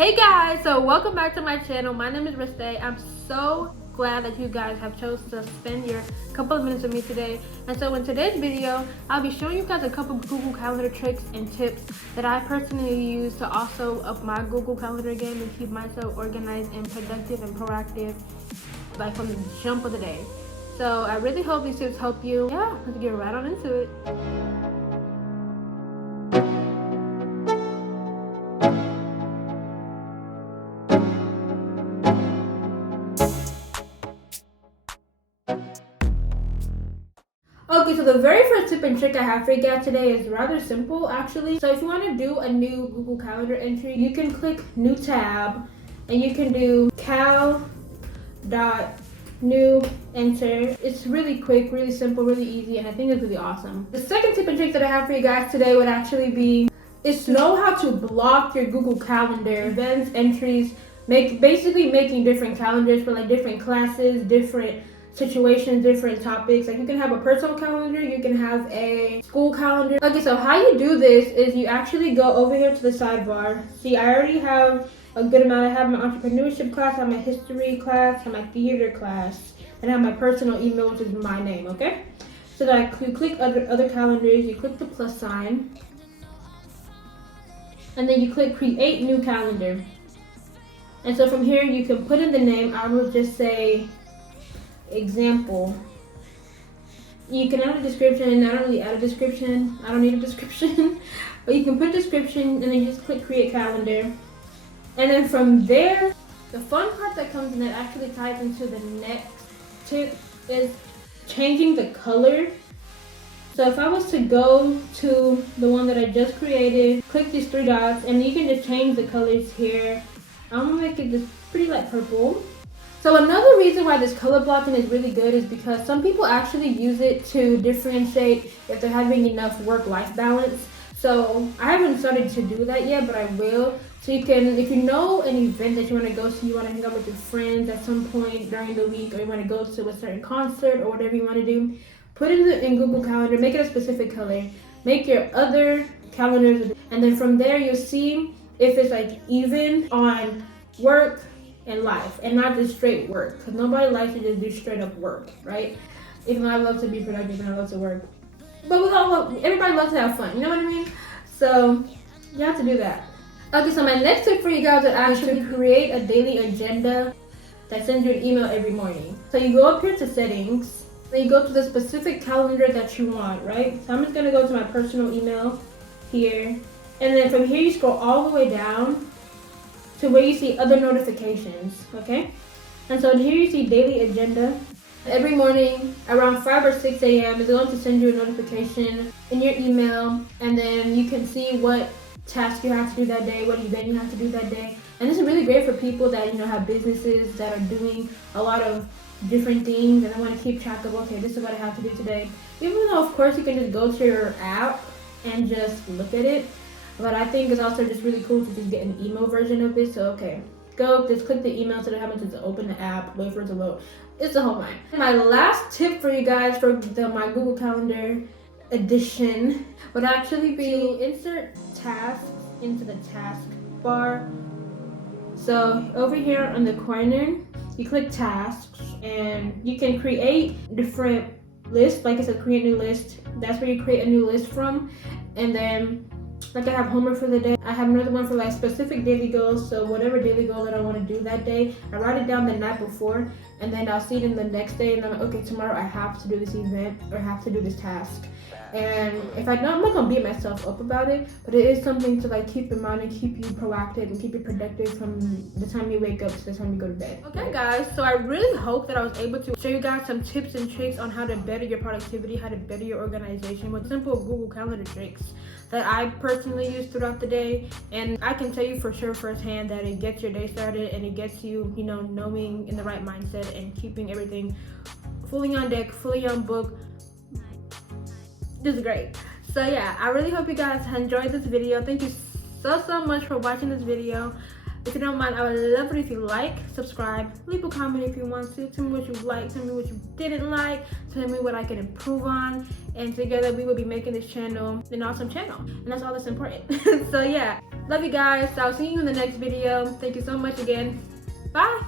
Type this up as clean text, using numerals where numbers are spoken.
Hey guys, so welcome back to my channel. My name is Riste. I'm so glad that you guys have chosen to spend your couple of minutes with me today. And so in today's video, I'll be showing you guys a couple of Google Calendar tricks and tips that I personally use to also up my Google Calendar game and keep myself organized and productive and proactive, like from the jump of the day. So I really hope these tips help you. Yeah, let's get right on into it. Okay, so the very first tip and trick I have for you guys today is rather simple actually. So if you want to do a new Google Calendar entry, you can click new tab and you can do cal.new enter. It's really quick, really simple, really easy, and I think it's really awesome. The second tip and trick that I have for you guys today would actually be is to know how to block your Google Calendar events, entries, basically making different calendars for like different classes, different situations, different topics. Like you can have a personal calendar, you can have a school calendar. Okay, so how you do this is you actually go over here to the sidebar. See, I already have a good amount. I have my entrepreneurship class, I have my history class, I have my theater class, and I have my personal email, which is my name, okay? So that you click other calendars, you click the plus sign, and then you click create new calendar. And so from here you can put in the name. I will just say example. You can add a description. I don't really add a description. I don't need a description. But you can put a description and then just click create calendar. And then from there, the fun part that comes in that actually ties into the next tip is changing the color. So if I was to go to the one that I just created, click these three dots, and you can just change the colors here. I'm gonna make it just pretty like purple. So another reason why this color blocking is really good is because some people actually use it to differentiate if they're having enough work-life balance. So I haven't started to do that yet, but I will. So you can, if you know an event that you want to go to, you want to hang out with your friends at some point during the week, or you want to go to a certain concert or whatever you want to do, put it in Google Calendar, make it a specific color, make your other calendars, and then from there you'll see if it's like even on work and life, and not just straight work, because nobody likes to just do straight up work, right? Even though I love to be productive and I love to work, but everybody loves to have fun, you know what I mean? So you have to do that. Okay, so my next tip for you guys is actually create a daily agenda that sends you an email every morning. So you go up here to settings, then you go to the specific calendar that you want, right? So I'm just gonna go to my personal email here, and then from here you scroll all the way down to where you see other notifications, okay? And so here you see daily agenda. Every morning around 5 or 6 a.m. it's going to send you a notification in your email, and then you can see what task you have to do that day, what event you have to do that day. And this is really great for people that, you know, have businesses that are doing a lot of different things and they want to keep track of, okay, this is what I have to do today. Even though of course you can just go to your app and just look at it, but I think it's also just really cool to just get an email version of it. So okay, go just click the email so that happens to open the app, wait for it to load. It's a whole line. My last tip for you guys for my Google Calendar edition would actually be to insert tasks into the task bar. So over here on the corner, you click tasks and you can create different lists. Like I said, create new list. That's where you create a new list from. And then like I have homework for the day. I have another one for like specific daily goals. So whatever daily goal that I want to do that day, I write it down the night before, and then I'll see it in the next day, and I'm like, okay, tomorrow I have to do this event or I have to do this task. And if I don't, I'm not gonna beat myself up about it, but it is something to like keep in mind and keep you proactive and keep you productive from the time you wake up to the time you go to bed. Okay guys, so I really hope that I was able to show you guys some tips and tricks on how to better your productivity, how to better your organization with simple Google Calendar tricks that I personally use throughout the day. And I can tell you for sure firsthand that it gets your day started and it gets you, you know, knowing in the right mindset and keeping everything fully on deck, fully on book. This is great. So yeah, I really hope you guys enjoyed this video. Thank you so much for watching this video. If you don't mind, I would love it if you like, subscribe, leave a comment if you want to. Tell me what you liked, tell me what you didn't like, tell me what I can improve on, and together we will be making this channel an awesome channel, and that's all that's important. So yeah, love you guys. I'll see you in the next video. Thank you so much again. Bye.